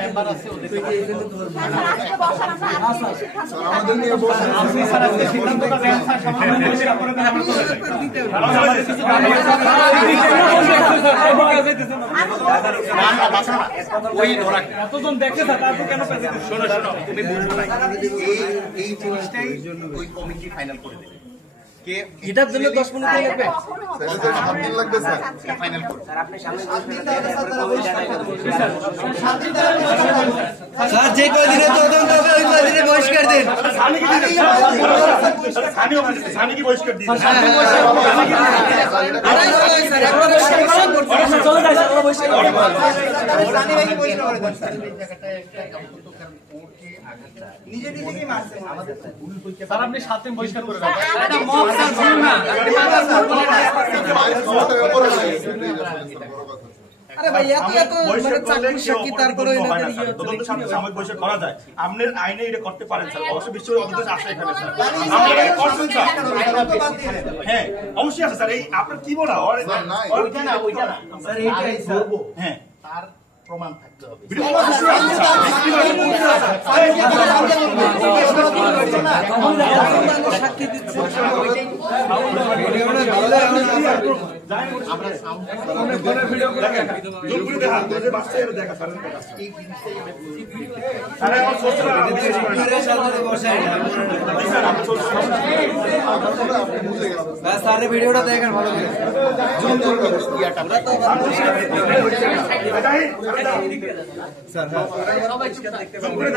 member আছে ওদের আমাদের নিয়ে বসে আপনি স্যার আজকে সিদ্ধান্তটা দেন স্যার সমাধান পরিষ্কার করে দেন আমরা ওই ধরা এতজন দেখে তারপর কেন শোনো শোনো তুমি বুঝবে না এই জিনিসটাই ওই কমিটি ফাইনাল করে দেবে কে এটার জন্য 10 মিনিট লাগবে স্যার 7 দিন লাগবে স্যার ফাইনাল করে স্যার আপনি সামনে স্যার যে কয়দিনে তদন্ত হবে ওই কয়দিনে বহিষ্কার দেন সানি কি বহিষ্কার দিন চলে যায় স্যার বহিষ্কার নিজে নিজে কি মারছে আমাদের স্যার আপনি 7 দিন বহিষ্কার করে দেন এটা মব স্যার ভুল না আরে ভাই এত মানে চাকরি সাক্ষী তারপরে এনাদের তদন্ত সাময়িক বৈঠক করা যায় আপনার আইনে এটা করতে পারেন স্যার অবশ্য বিশ্বের অভিজ্ঞতা আসে এখানে স্যার আমরা এটা করছেন স্যার হ্যাঁ অবশ্যই আছে স্যার এই আপনার কি বলা ওইটা না স্যার এইটাই বলবো হ্যাঁ তার প্রমাণ থাকতে হবে সাক্ষী দিচ্ছে আমরা সাউন্ড ভিডিও করে দেখা যে বাচ্চা এর দেখা স্যার এই জিনিসটাই আমি বলছি স্যার আমার সোশ্যাল বিশেষ করে স্যার আমি বাস স্যারের ভিডিওটা দেখেন ভালো করে স্যার হ্যাঁ সবাই দেখতে পাবেন